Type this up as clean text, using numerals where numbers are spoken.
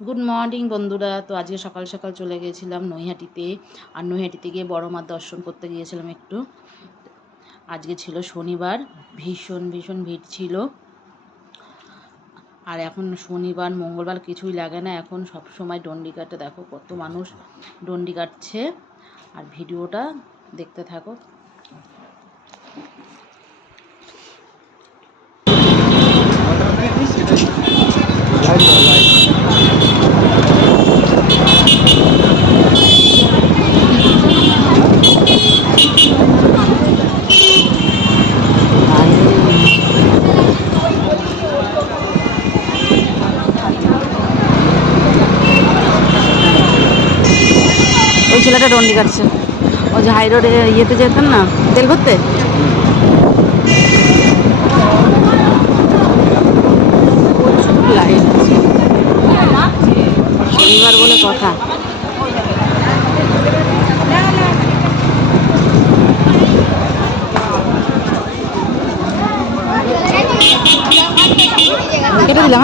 Good morning বন্ধুরা। তো আজকে সকাল সকাল চলে গিয়েছিলাম নৈহাটিতে। আর নৈহাটিতে গিয়ে বড় মার দর্শন করতে গিয়েছিলাম একটু। আজকে ছিল শনিবার, ভীষণ ভীষণ ভিড় ছিল। আর এখন শনিবার মঙ্গলবার কিছুই লাগে না, এখন সব সময় ডন্ডি কাটে। দেখো কত মানুষ ডন্ডি কাটছে। আর ভিডিওটা দেখতে থাকো। ওই ছেলেটা ডন্ডি কাটছে। ওই যে হাই রোডে ইয়েতে যেতেন না তেল ভরতে, প্রচুর লাইন আছে। শনিবার বলে কথা। কেটে দিলাম।